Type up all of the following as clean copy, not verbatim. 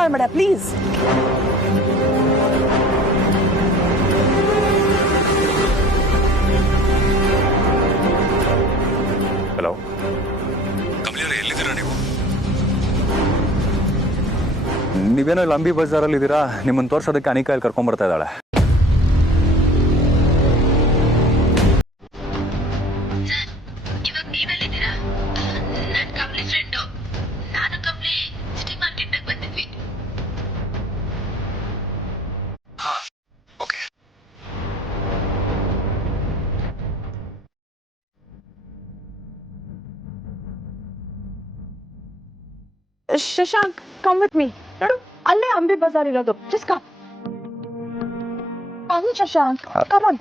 ಮಾಡಬೇಡ please. Hello, ಕಮಲಿಯವರೇ, ಎಲ್ಲಿದ್ದೀರಾ ನೀವು? ನೀವೇನೋ ಇಲ್ಲಿ ಅಂಬಿ ಬಜಾರಲ್ಲಿ ಇದ್ದೀರಾ. ನಿಮ್ಮನ್ನು ತೋರ್ಸೋದಕ್ಕೆ ಅನಿಕಾ ಇಲ್ಲಿ ಕರ್ಕೊಂಡ್ಬರ್ತಾ ಇದ್ದಾಳೆ. Shashank, come with me. ನೋಡು, ಅಲ್ಲೇ ಅಂಬಿ ಬಜಾರ್ ಇರೋದು. Just come. Shashank, come on.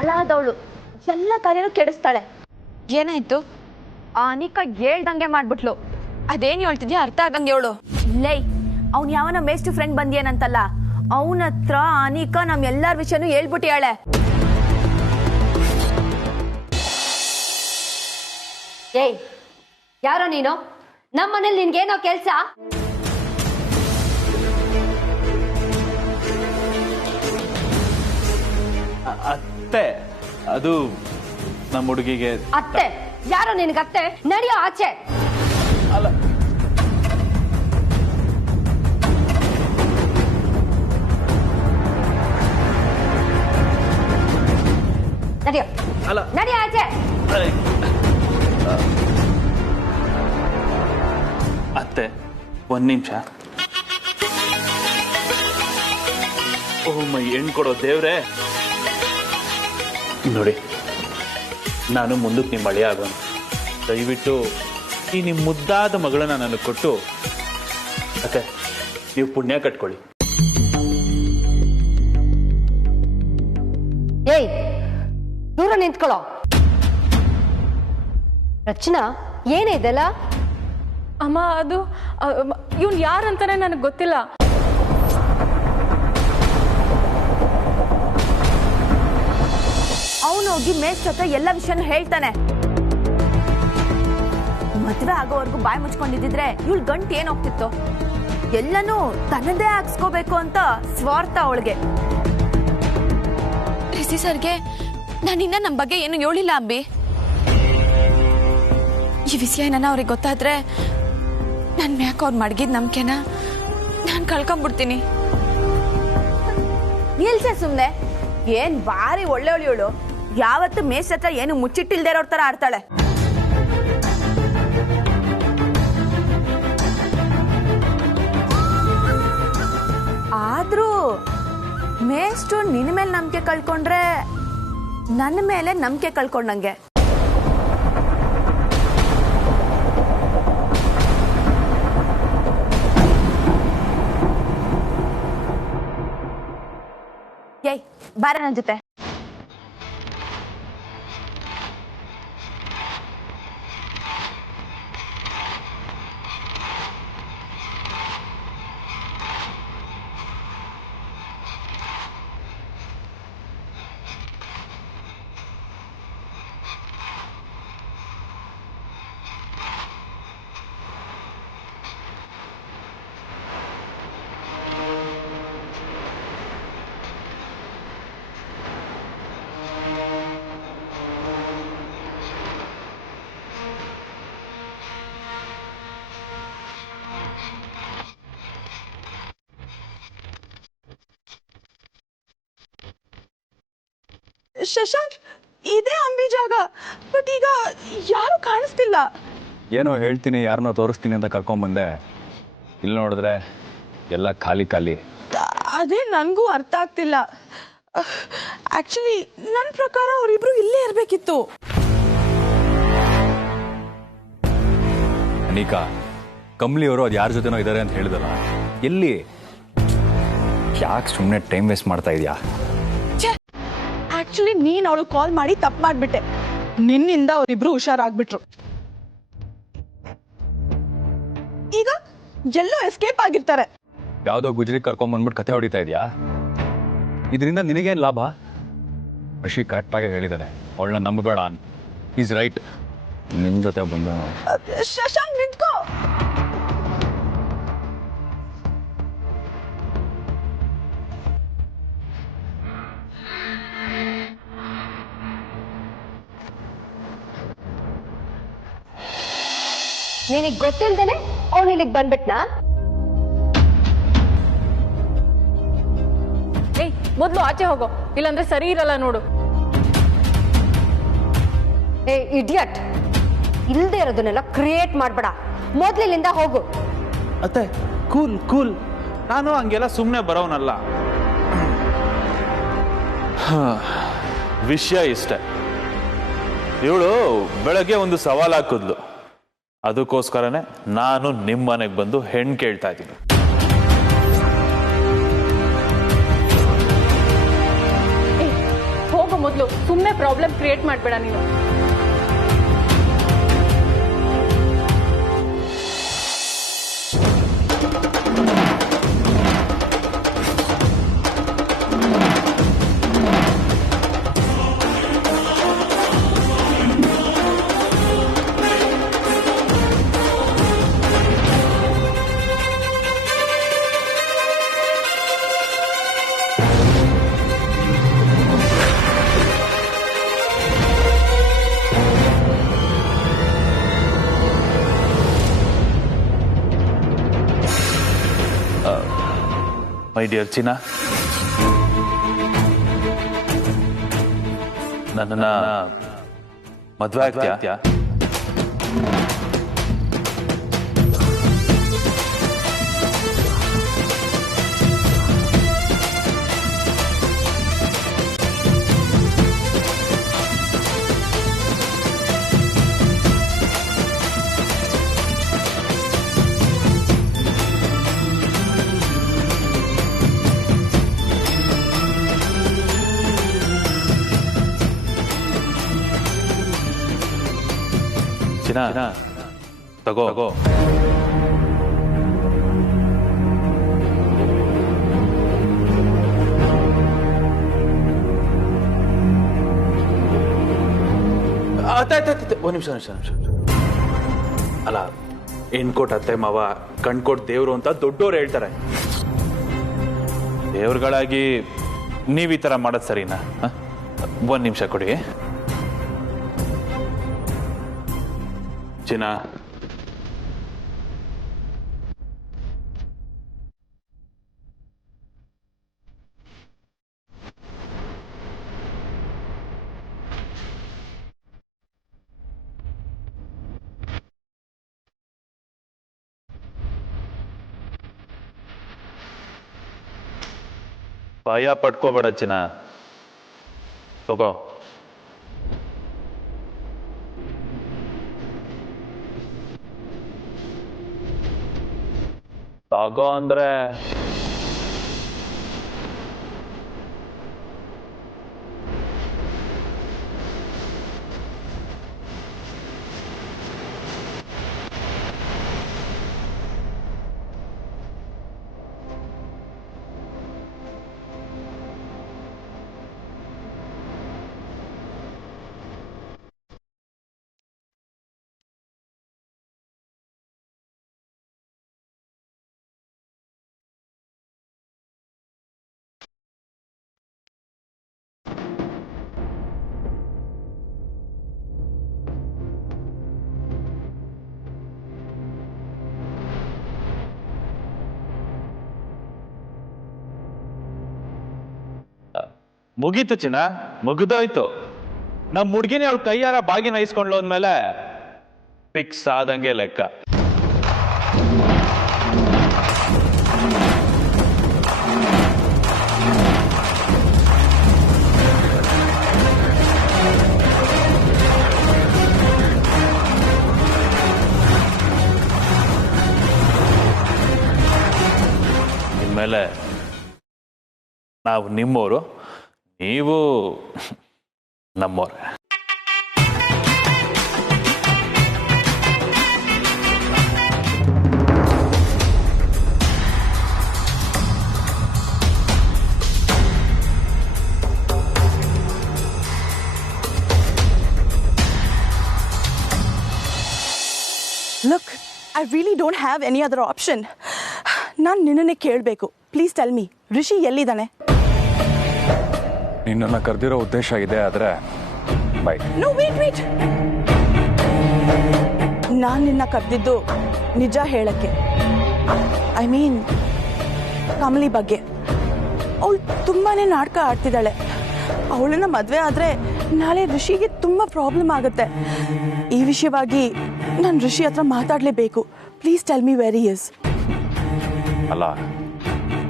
ಅಳಾದವಳು ಎಲ್ಲ ಕಾರ್ಯನೂ ಕೆಡಿಸ್ತಾಳೆ. ಏನಾಯ್ತು? ಅನಿಕಾ ಹೇಳ್ದಂಗೆ ಮಾಡ್ಬಿಟ್ಲು. ಅದೇನು ಹೇಳ್ತಿದ್ಯಾ? ಅರ್ಥ ಆಗಂಗೆ ಹೇಳು. ಲೈ, ಅವ್ನು ಯಾವನ ಮೇಸ್ಟ್ ಫ್ರೆಂಡ್ ಬಂದೇನಂತಲ್ಲ, ಅವನ ಹತ್ರ ಅನಿಕಾ ನಮ್ ಎಲ್ಲಾರ ವಿಷಯನೂ ಹೇಳ್ಬಿಟ್ಟಿಯಾಳೆ. ಏಯ್, ಯಾರೋ ನೀನು? ನಮ್ಮ ಮನೇಲಿ ನಿನ್ಗೇನೋ ಕೆಲ್ಸ? ಅತ್ತೆ, ಅದು ನಮ್ಮ ಹುಡುಗಿಗೆ. ಅತ್ತೆ? ಯಾರೋ ನಿನ್ಗತ್ತೆ? ನಡಿಯೋ ಆಚೆ. ಅಲ್ಲ, ನಡಿಯೋ. ಅಲ್ಲ, ನಡಿಯೋ ಆಚೆ. ಅತ್ತೆ, ಒಂದ್ ನಿಮಿಷ. ಓ ಮೈ, ಹೆಣ್ಣು ಕೊಡೋ ದೇವ್ರೆ. ನೋಡಿ, ನಾನು ಮುಂದಕ್ಕೆ ನಿಮ್ಮ ಬಳಿ ಆಗೋಣ. ದಯವಿಟ್ಟು ಈ ನಿಮ್ಮ ಮುದ್ದಾದ ಮಗಳನ್ನ ನನಗೆ ಕೊಟ್ಟು ಅತ್ತೆ ನೀವು ಪುಣ್ಯ ಕಟ್ಕೊಳ್ಳಿ. ಏಯ್, ದೂರ ನಿಂತ್ಕೊಳ್ಳೋ. ರಚನಾ, ಏನೇ ಇದೆಲ್ಲ? ಅಮ್ಮ, ಅದು ಇವ್ನು ಯಾರಂತಾನೆ ನನಗೆ ಗೊತ್ತಿಲ್ಲ. ಅವನು ಹೋಗಿ ಮೇಸ್ಟ್ ಹತ್ರ ಎಲ್ಲ ವಿಷಯನೂ ಹೇಳ್ತಾನೆ. ಮದ್ವೆ ಆಗೋವರೆಗೂ ಬಾಯಿ ಮುಚ್ಕೊಂಡಿದ್ರೆ ಇವಳು ಗಂಟು ಏನಾಗ್ತಿತ್ತು? ಎಲ್ಲನೂ ತನ್ನದೇ ಹಾಕ್ಸ್ಕೋಬೇಕು ಅಂತ ಸ್ವಾರ್ಥ ಅವಳಿಗೆ. ರಿಸಿ ಸರ್ಗೆ ನಾನಿನ್ನ ನಮ್ಮ ಬಗ್ಗೆ ಏನು ಹೇಳಿಲ್ಲ ಅಂಬಿ. ಈ ವಿಷಯ ನನ್ನ ಅವ್ರಿಗೆ ಗೊತ್ತಾದ್ರೆ ನನ್ ಮ್ಯಾಕ ಅವ್ರು ಮಡಗಿದ್ ನಂಬಿಕೆನ ನಾನು ಕಳ್ಕೊಂಡ್ಬಿಡ್ತೀನಿ. ನಿಲ್ಸೆ ಸುಮ್ನೆ. ಏನ್ ಬಾರಿ ಒಳ್ಳೆಯವಳು. ಯಾವತ್ತು ಮೇಸ್ಟ್ ಹತ್ರ ಏನು ಮುಚ್ಚಿಟ್ಟಿಲ್ದೇ ಇರೋರ್ ತರ ಆಡ್ತಾಳೆ. ಆದ್ರೂ ಮೇಷ್ಟು ನಿನ್ನ ಮೇಲೆ ನಂಬಿಕೆ ಕಳ್ಕೊಂಡ್ರೆ ನನ್ನ ಮೇಲೆ ನಂಬಿಕೆ ಕಳ್ಕೊಂಡಂಗೆ. ಏಯ್, ಬಾರ ನನ್ನ ಜೊತೆ. ಶಶಾಂಕ್, ಇದೇ ಅಂಬಿ ಜಾಗ. ಬಟ್ ಈಗ ಯಾರು ಕಾಣಿಸ್ತಿಲ್ಲ. ಏನೋ ಹೇಳ್ತೀನಿ, ಯಾರನ್ನೋ ತೋರಿಸ್ತೀನಿ ಅಂತ ಕರ್ಕೊಂಡ್ಬಂದೆ. ಇಲ್ಲಿ ನೋಡಿದ್ರೆ ಎಲ್ಲ ಖಾಲಿ ಖಾಲಿ. ಅದೇ ನನಗೂ ಅರ್ಥ ಆಗ್ತಿಲ್ಲ. ಆಕ್ಚುಲಿ ನನ್ನ ಪ್ರಕಾರ ಅವರಿಬ್ರು ಇಲ್ಲೇ ಇರಬೇಕಿತ್ತು. ಅನಿಕಾ, ಕಮಲಿಯವರು ಅದು ಯಾರ ಜೊತೆನೋ ಇದ್ದಾರೆ ಅಂತ ಹೇಳಿದಲ್ಲ, ಎಲ್ಲಿ? ಯಾಕೆ ಸುಮ್ಮನೆ ಟೈಮ್ ವೇಸ್ಟ್ ಮಾಡ್ತಾ ಇದೆಯಾ? ಆಕ್ಚುಲಿ ನೀನು ಅವಳು ಕಾಲ್ ಮಾಡಿ ತಪ್ಪು ಮಾಡಿಬಿಟ್ಟೆ. ನಿನ್ನಿಂದ ಅವರಿಬ್ರು ಹುಷಾರಾಗ್ಬಿಟ್ರು. ಈಗ ಎಲ್ಲೋ ಎಸ್ಕೇಪ್ ಆಗಿರ್ತಾರೆ. ಯಾವುದೋ ಗುಜರಿ ಕರ್ಕೊಂಡ್ ಬಂದ್ಬಿಟ್ಟು ಕತೆ ಹೊಡಿತಾ ಇದೆಯಾ? ಇದರಿಂದ ನಿನಗೇನು ಲಾಭ? ಋಷಿ ಕರೆಕ್ಟಾಗಿ ಹೇಳಿದ್ದಾನೆ, ಅವಳನ್ನ ನಂಬಬೇಡ. Is right. ನಿನ್ನ ಜೊತೆ ಬಂದ ಶಶಾಂಕ್ ನಿಂತ್ಕೋ. ನಿನಗ್ ಗೊತ್ತಿಲ್ದೇನೆ ಅವನು ಇಲ್ಲಿಗೆ ಬಂದ್ಬಿಟ್ನಾ? ಏಯ್ ಮೊದ್ಲು ಆಚೆ ಹೋಗೋ, ಇಲ್ಲಾಂದ್ರೆ ಸರಿ ಇರಲ್ಲ ನೋಡು. ಏ ಇಡಿಯಟ್, ಇಲ್ದೇ ಇರೋದನ್ನೆಲ್ಲ ಕ್ರಿಯೇಟ್ ಮಾಡ್ಬೇಡ. ಮೊದ್ಲಿಲ್ಲಿಂದ ಹೋಗು. ಅತ್ತೆ ಕೂಲ್ ಕೂಲ್, ನಾನು ಹಂಗೆಲ್ಲ ಸುಮ್ಮನೆ ಬರೋನಲ್ಲ. ವಿಷಯ ಇಷ್ಟೇ, ಇವಳು ಬೆಳಗ್ಗೆ ಒಂದು ಸವಾಲು ಹಾಕಿದ್ಲು, ಅದಕ್ಕೋಸ್ಕರನೇ ನಾನು ನಿಮ್ಮ ಮನೆಗೆ ಬಂದು ಹೆಣ್ಣು ಕೇಳ್ತಾ ಇದ್ದೀನಿ. ಹೋಗೋ ಮೊದ್ಲು, ಸುಮ್ಮನೆ ಪ್ರಾಬ್ಲಮ್ ಕ್ರಿಯೇಟ್ ಮಾಡ್ಬೇಡ ನೀನು. ಮೈ ಡಿಯರ್ ಚಿನ್ನ, ನನ್ನನ್ನ ಮದ್ವೆ ಆಗ್ತೀಯಾ? ಚಿನ್ನ ತಗೋ. ಒಂದ್ ನಿಮಿಷ. ಅಲ್ಲ, ಹೆಣ್ಕೊಟ್ ಅತ್ತೆ ಮಾವ, ಕಣ್ಕೊಟ್ ದೇವ್ರು ಅಂತ ದೊಡ್ಡೋರು ಹೇಳ್ತಾರೆ. ದೇವ್ರುಗಳಾಗಿ ನೀವ್ ಈ ತರ ಮಾಡೋದ್ ಸರಿನಾ? ಒಂದ್ ನಿಮಿಷ ಕೊಡಿ ಚಿನ್ನ. ಭಯ ಪಡ್ಕೋಬೇಡ ಚಿನ್ನ, ತಗೋ. ತಗೋ ಅಂದ್ರೆ ಮುಗೀತು ಚಿನ್ನ, ಮುಗಿದೋಯ್ತು. ನಮ್ಮ ಹುಡ್ಗಿನೇ ಅವಳು ಕೈಯಾರ ಬಾಗಿನ ಇಸ್ಕೊಂಡ್ಲು ಅಂದ್ಮೇಲೆ ಫಿಕ್ಸ್ ಆದಂಗೆ ಲೆಕ್ಕ. ಇನ್ಮೇಲೆ ನಾವು ನಿಮ್ಮೋರು, ನೀವು ನಮ್ಮೋರೆ. Look I really don't have any other option. ನಾನು ನಿನ್ನನ್ನೇ ಕೇಳಬೇಕು. ಪ್ಲೀಸ್ ಟೆಲ್ ಮೀ, ರಿಷಿ ಎಲ್ಲಿದ್ದಾನೆ? ನಿನ್ನನ್ನು ಕರೆದಿರೋ ಉದ್ದೇಶ ಇದೆ, ಆದರೆ ಬೈ. No wait. ನಾನು ನಿನ್ನ ಕರೆದಿದ್ದು ನಿಜ ಹೇಳಕ್ಕೆ. ಐ ಮೀನ್ ಕಮಲಿ ಬಗ್ಗೆ. ಅವಳು ತುಂಬಾ ನಾಟಕ ಆಡ್ತಿದ್ದಾಳೆ. ಅವಳನ್ನ ಮದುವೆ ಆದರೆ ನಾಳೆ ರಿಷಿಗೆ ತುಂಬ ಪ್ರಾಬ್ಲಮ್ ಆಗುತ್ತೆ. ಈ ವಿಷಯವಾಗಿ ನಾನು ರಿಷಿ ಹತ್ರ ಮಾತಾಡಲೇಬೇಕು. Please tell me where he is. ಅಲ್ಲ,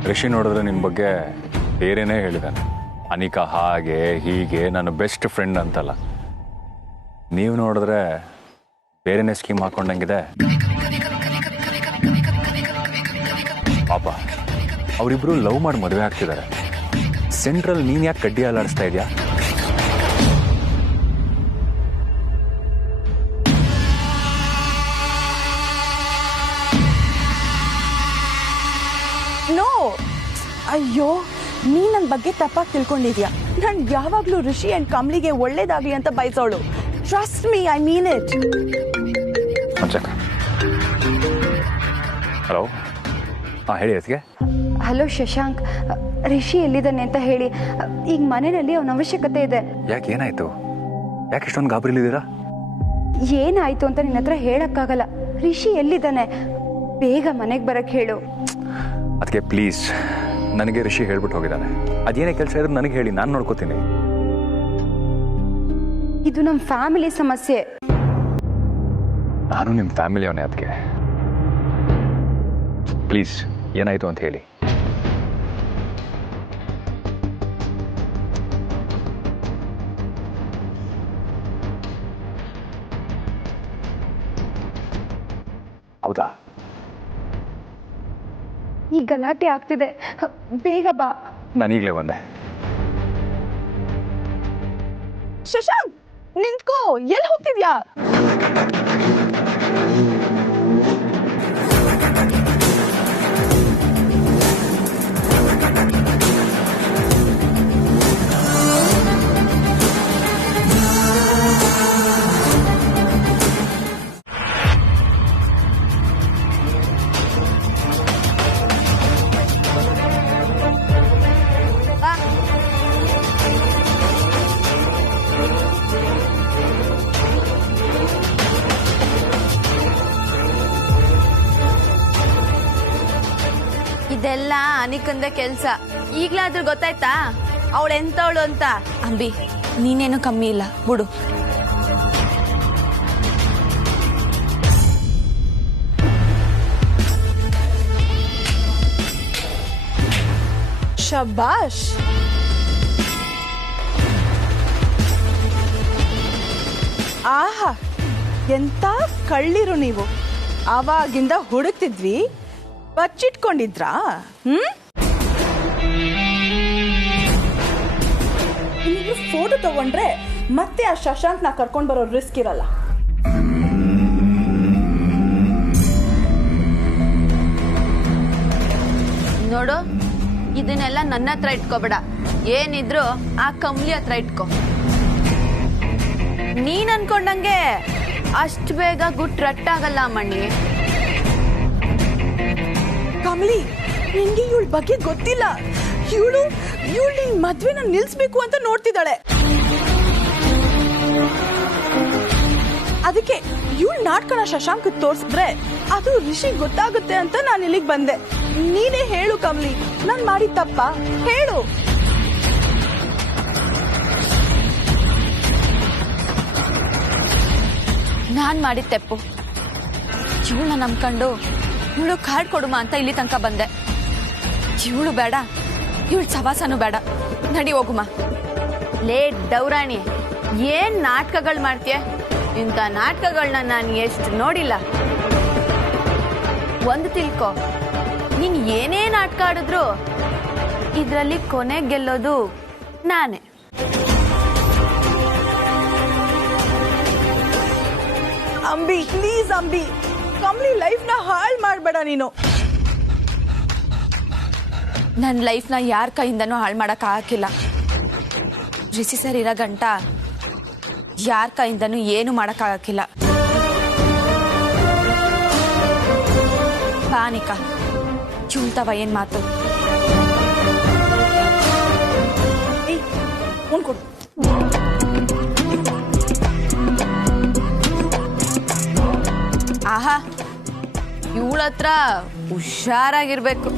ರಿಷಿ ನೋಡಿದ್ರೆ ನಿನ್ನ ಬಗ್ಗೆ ಬೇರೆನೇ ಹೇಳಿದಾನೆ. ಅನಿಕಾ ಹಾಗೆ ಹೀಗೆ ನನ್ನ ಬೆಸ್ಟ್ ಫ್ರೆಂಡ್ ಅಂತಲ್ಲ. ನೀವು ನೋಡಿದ್ರೆ ಬೇರೆನೇ ಸ್ಕೀಮ್ ಹಾಕೊಂಡಂಗಿದೆ. ಪಾಪ ಅವರಿಬ್ರು ಲವ್ ಮಾಡಿ ಮದುವೆ ಆಗ್ತಿದ್ದಾರೆ. ಸೆಂಟ್ರಲ್ ನೀನು ಯಾಕೆ ಕಡ್ಡಿ ಅಲ್ಲಾಡಿಸ್ತಾ ಇದೆಯಾ? ನೋ, ಅಯ್ಯೋ, ನೀ ನನ್ನ ಬಗ್ಗೆ ತಪ್ಪಾಗಿ ತಿಳ್ಕೊಂಡಿದ್ಯಾ. ನಾನು ಯಾವಾಗಲೂ ರಿಷಿ ಆ್ಯಂಡ್ ಕಮಲಿಗೆ ಒಳ್ಳೇದಾಗಲಿ ಅಂತ ಬಯಸೋಳು. Trust me, I mean it. Hello, ಹಾಂ ಹೇಳಿ ಅದಕ್ಕೆ. ಹಲೋ ಶಶಾಂಕ್, ರಿಷಿ ಎಲ್ಲಿದ್ದಾನೆ ಅಂತ ಹೇಳಿ. ಈಗ ಮನೆಯಲ್ಲಿ ಅವನ ಅವಶ್ಯಕತೆ ಇದೆ. ಯಾಕೆ, ಏನಾಯ್ತು? ಯಾಕೆ ಇಷ್ಟೊಂದು ಗಾಬರಿಲಿದ್ದೀರಾ? ಏನಾಯ್ತು ಅಂತ ನಿನ್ನ ಹತ್ರ ಹೇಳಕ್ಕಾಗಲ್ಲ. ರಿಷಿ ಎಲ್ಲಿದ್ದಾನೆ, ಬೇಗ ಮನೆಗೆ ಬರಕ್ಕೆ ಹೇಳು. ಅದಕ್ಕೆ ಪ್ಲೀಸ್, ನನಗೆ ರಿಷಿ ಹೇಳ್ಬಿಟ್ಟು ಹೋಗಿದ್ದಾನೆ. ಅದೇನೇ ಕೆಲಸ ಇದ್ರೆ ನನಗೆ ಹೇಳಿ, ನಾನು ನೋಡ್ಕೋತೀನಿ. ಇದು ನಮ್ಮ ಫ್ಯಾಮಿಲಿ ಸಮಸ್ಯೆ. ನಾನು ನಿಮ್ಮ ಫ್ಯಾಮಿಲಿಯವನೇ. ಅದಕ್ಕೆ ಪ್ಲೀಸ್ ಏನಾಯಿತು ಅಂತ ಹೇಳಿ. ಹೌದಾ? ಈ ಗಲಾಟೆ ಆಗ್ತಿದೆ, ಬೇಗ ಬಾ. ನಾನೀಗಲೇ ಬಂದೆ. ಶಶಾಂಕ್, ನಿಂತ್ಕೋ. ಎಲ್ಲಿ ಹೋಗ್ತಿದ್ಯಾ? ಇದೆಲ್ಲ ಅನಿಕಂದ ಕೆಲ್ಸ. ಈಗ್ಲಾದ್ರೂ ಗೊತ್ತಾಯ್ತಾ ಅವಳು ಎಂತವಳು ಅಂತ? ಅಂಬಿ, ನೀನೇನು ಕಮ್ಮಿ ಇಲ್ಲ ಬಿಡು. ಶಬಾಷ್. ಆಹಾ, ಎಂತ ಕಳ್ಳಿರು ನೀವು. ಆವಾಗಿಂದ ಹುಡುಕ್ತಿದ್ವಿ, ಬಚ್ಚಿಟ್ಕೊಂಡಿದ್ರಾ? ಫೋಟೋ ತಗೊಂಡ್ರೆ ಮತ್ತೆ ಆ ಶಶಾಂಕ್ನ ಕರ್ಕೊಂಡು ಬರೋ ರಿಸ್ಕ್ ಇರಲ್ಲ. ನೋಡು, ಇದನ್ನೆಲ್ಲ ನನ್ನ ಹತ್ರ ಇಟ್ಕೋಬೇಡ. ಏನಿದ್ರು ಆ ಕಮ್ಲಿ ಹತ್ರ ಇಟ್ಕೋ. ನೀನ್ ಅನ್ಕೊಂಡಂಗೆ ಅಷ್ಟು ಬೇಗ ಗುಟ್ ರಟ್ಟಾಗಲ್ಲ ಮಣ್ಣಿ. ಕಮಲಿ, ನಿಂಗೆ ಇವಳ ಬಗ್ಗೆ ಗೊತ್ತಿಲ್ಲ. ಇವಳು ನಿನ್ ಮದ್ವೆನ ನಿಲ್ಸ್ಬೇಕು ಅಂತ ನೋಡ್ತಿದ್ದಾಳೆ. ಅದಕ್ಕೆ ಇವಳ ನಾಟಕನ ಶಶಾಂಕ್ ತೋರಿಸಿದ್ರೆ ಅದು ರಿಷಿ ಗೊತ್ತಾಗುತ್ತೆ ಅಂತ ನಾನು ಇಲ್ಲಿಗೆ ಬಂದೆ. ನೀನೇ ಹೇಳು ಕಮಲಿ, ನಾನ್ ಮಾಡಿದ ತಪ್ಪ ಹೇಳು. ನಾನ್ ಮಾಡಿದ ತೆಪ್ಪು. ಇವಳನ್ನ ನಂಬ್ಕೊಂಡು ಇವಳು ಕಾರ್ಡ್ ಕೊಡುಮ ಅಂತ ಇಲ್ಲಿ ತನಕ ಬಂದೆ. ಇವಳು ಬೇಡ, ಇವಳು ಸವಾಸನೂ ಬೇಡ. ನಡಿ ಹೋಗುಮ. ಲೇ ಡೌರಾಣಿ, ಏನ್ ನಾಟಕಗಳು ಮಾಡ್ತೀಯ? ಇಂಥ ನಾಟಕಗಳನ್ನ ನಾನು ಎಷ್ಟು ನೋಡಿಲ್ಲ. ಒಂದು ತಿಳ್ಕೊ, ನೀನ್ ಏನೇ ನಾಟಕ ಆಡಿದ್ರು ಇದ್ರಲ್ಲಿ ಕೊನೆ ಗೆಲ್ಲೋದು ನಾನೇ. ಅಂಬಿ, ಪ್ಲೀಸ್ ಅಂಬಿ, ಕಮಲಿ ಲೈಫ್ನ ಹಾಳು ಮಾಡಬೇಡ ನೀನು. ನನ್ನ ಲೈಫ್ನ ಯಾರ ಕೈಯಿಂದನೂ ಹಾಳು ಮಾಡಕ್ ಆಗಿಲ್ಲ. ರಿಷಿ ಸರ್ ಇರೋ ಗಂಟ ಯಾರ ಕೈಯಿಂದನೂ ಏನು ಮಾಡಕ್ಕಾಗಕ್ಕಿಲ್ಲ. ಪಾನಿಕ ಚುಲ್ತವ ಏನ್ ಮಾತು. ಕೊಡು. ಆಹಾ ಇವಳ ಹತ್ರ ಹುಷಾರಾಗಿರ್ಬೇಕು.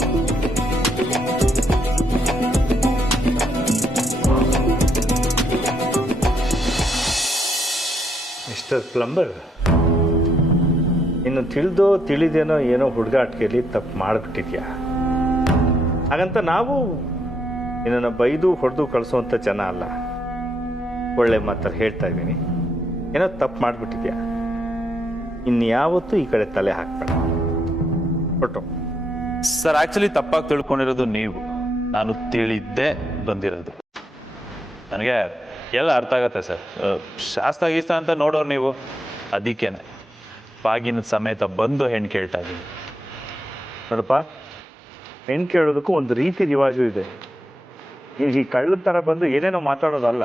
ಮಿಸ್ಟರ್ ಪ್ಲಂಬರ್, ಇನ್ನು ತಿಳಿದೋ ತಿಳಿದೇನೋ ಏನೋ ಹುಡುಗಾಟಿಕೆಯಲ್ಲಿ ತಪ್ಪು ಮಾಡಿಬಿಟ್ಟಿದ್ಯಾ. ಹಾಗಂತ ನಾವು ನಿನ್ನನ್ನು ಬೈದು ಹೊಡೆದು ಕಳಿಸೋವಂಥ ಜನ ಅಲ್ಲ. ಒಳ್ಳೆ ಮಾತಲ್ಲಿ ಹೇಳ್ತಾ ಇದ್ದೀನಿ, ಏನೋ ತಪ್ಪು ಮಾಡಿಬಿಟ್ಟಿದ್ಯಾ. ಇನ್ಯಾವತ್ತೂ ಈ ಕಡೆ ತಲೆ ಹಾಕ್ಬೇಡ. ಹೊಟ್ಟು ಸರ್, ಆಕ್ಚುಲಿ ತಪ್ಪಾಗಿ ತಿಳ್ಕೊಂಡಿರೋದು ನೀವು. ನಾನು ತಿಳಿದ್ದೇ ಬಂದಿರೋದು. ನನಗೆ ಎಲ್ಲ ಅರ್ಥ ಆಗತ್ತೆ ಸರ್. ಶಾಸ್ತ್ರ ಗೀಸ್ತ ಅಂತ ನೋಡೋರು ನೀವು, ಅದಕ್ಕೇನೆ ಬಾಗಿನ ಸಮೇತ ಬಂದು ಹೆಣ್ಣು ಕೇಳ್ತಾ ಇದ್ದೀನಿ. ನೋಡಪ್ಪ, ಹೆಣ್ಣು ಕೇಳೋದಕ್ಕೂ ಒಂದು ರೀತಿ ರಿವಾಜು ಇದೆ. ಈಗ ಈ ಕಳ್ಳದ ಥರ ಬಂದು ಏನೇನೋ ಮಾತಾಡೋದಲ್ಲ.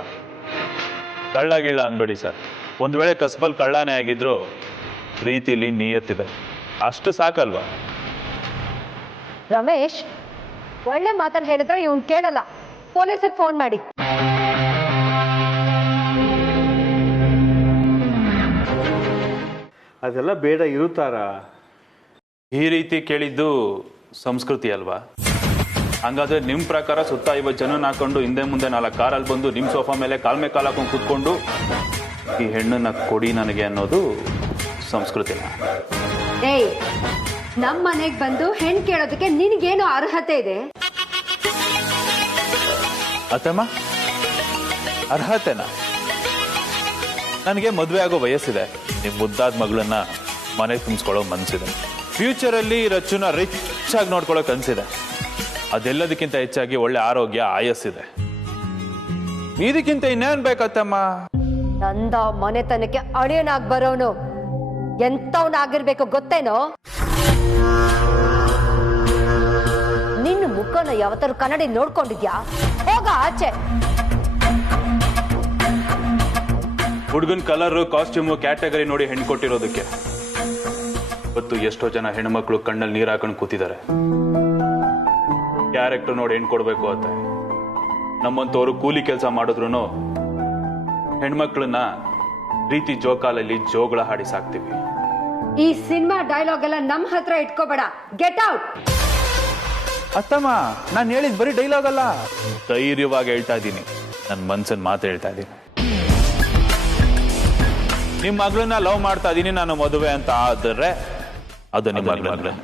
ಕಳ್ಳಗಿಲ್ಲ ಅನ್ಬೇಡಿ ಸರ್. ಒಂದು ವೇಳೆ ಕಸ್ಬಲ್ ಕಳ್ಳನೇ ಆಗಿದ್ರು ರೀತಿಲಿ ನಿಯತ್ತಿದೆ, ಅಷ್ಟು ಸಾಕಲ್ವಾ? ರಮೇಶ್, ಒಳ್ಳೆ ಮಾತನ್ನು ಹೇಳಿದ್ರೆ ಇವನ್ ಕೇಳಲ್ಲ. ಪೊಲೀಸರಿಗೆ ಫೋನ್ ಮಾಡಿ. ಅದೆಲ್ಲ ಬೇಡ ಇರುತ್ತಾರ. ಈ ರೀತಿ ಕೇಳಿದ್ದು ಸಂಸ್ಕೃತಿ ಅಲ್ವಾ? ಹಂಗಾದ್ರೆ ನಿಮ್ಮ ಪ್ರಕಾರ ಸುತ್ತ 50 ಜನ ಹಾಕೊಂಡು ಹಿಂದೆ ಮುಂದೆ 4 ಕಾರಲ್ಲಿ ಬಂದು ನಿಮ್ಮ ಸೋಫಾ ಮೇಲೆ ಕಾಲ್ ಮೇಲೆ ಕಾಲು ಹಾಕೊಂಡು ಕೂತ್ಕೊಂಡು ಈ ಹೆಣ್ಣನ್ನ ಕೊಡಿ ನನಗೆ ಅನ್ನೋದು ಸಂಸ್ಕೃತಿನ? ಏಯ್, ನಮ್ಮ ಮನೆಗೆ ಬಂದು ಹೆಣ್ಣು ಕೇಳೋದಕ್ಕೆ ನಿನಗೇನು ಅರ್ಹತೆ ಇದೆ? ಅತ್ತಮ್ಮ, ಅರ್ಹತೆನಾ? ನನಗೆ ಮದುವೆ ಆಗೋ ವಯಸ್ಸಿದೆ. ನಿಮ್ಮ ಮುದ್ದಾದ ಮಗಳನ್ನ ಮನೆಗೆ ತುಂಬಿಸ್ಕೊಳ್ಳೋ ಮನಸ್ಸಿದೆ. ಫ್ಯೂಚರಲ್ಲಿ ರಚ್ಚುನ ರಿಚ್ ಆಗಿ ನೋಡ್ಕೊಳ್ಳೋ ಕನಸಿದೆ. ಅದೆಲ್ಲದಕ್ಕಿಂತ ಹೆಚ್ಚಾಗಿ ಒಳ್ಳೆ ಆರೋಗ್ಯ, ಆಯಸ್ಸಿದೆ. ಇದಕ್ಕಿಂತ ಇನ್ನೇನ್ ಬೇಕತ್ತಮ್ಮ? ನಂದ ಮನೆತನಕ್ಕೆ ಅಳಿಯನಾಗ್ ಬರೋನು ಎಂತವನಾಗಿರ್ಬೇಕು ಗೊತ್ತೇನೋ? ನಿನ್ನ ಮುಖನ ಯಾವತ್ತಾರು ಕನ್ನಡಿ ನೋಡ್ಕೊಂಡಿದ್ಯಾ? ಹೋಗ ಆಚೆ. ಹುಡುಗನ್ ಕಲರ್, ಕಾಸ್ಟ್ಯೂಮು, ಕ್ಯಾಟಗರಿ ನೋಡಿ ಹೆಣ್ಣು ಕೊಟ್ಟಿರೋದಕ್ಕೆ ಇವತ್ತು ಎಷ್ಟೋ ಜನ ಹೆಣ್ಮಕ್ಳು ಕಣ್ಣಲ್ಲಿ ನೀರು ಹಾಕೊಂಡು ಕೂತಿದ್ದಾರೆ. ಕ್ಯಾರೆಕ್ಟರ್ ನೋಡಿ ಹೆಣ್ಣು ಕೊಡ್ಬೇಕು ಅಂತ ನಮ್ಮಂತವ್ರು ಕೂಲಿ ಕೆಲಸ ಮಾಡಿದ್ರು ಹೆಣ್ಮಕ್ಳನ್ನ ರೀತಿ ಜೋಕಾಲಲ್ಲಿ ಜೋಗಳ ಹಾಡಿ ಸಾಕ್ತಿವಿ. ಈ ಸಿನಿಮಾ ಡೈಲಾಗ್ ಎಲ್ಲ ನಮ್ಮ ಹತ್ರ ಇಟ್ಕೋಬೇಡ. Get out. ಅತ್ತಮ್ಮ, ನಾನು ಹೇಳಿದ್ ಬರೀ ಡೈಲಾಗ್ ಅಲ್ಲ, ಧೈರ್ಯವಾಗಿ ಹೇಳ್ತಾ ಇದ್ದೀನಿ. ನನ್ನ ಮನ್ಸನ್ ಮಾತು ಹೇಳ್ತಾ ಇದ್ದೀನಿ. ನಿಮ್ಮ ಮಗಳನ್ನ ಲವ್ ಮಾಡ್ತಾ ಇದ್ದೀನಿ ನಾನು ಮದುವೆ ಅಂತ ಆದ್ರೆ ಅದು ನಿಮ್ಮ ಮಗಳನ್ನ.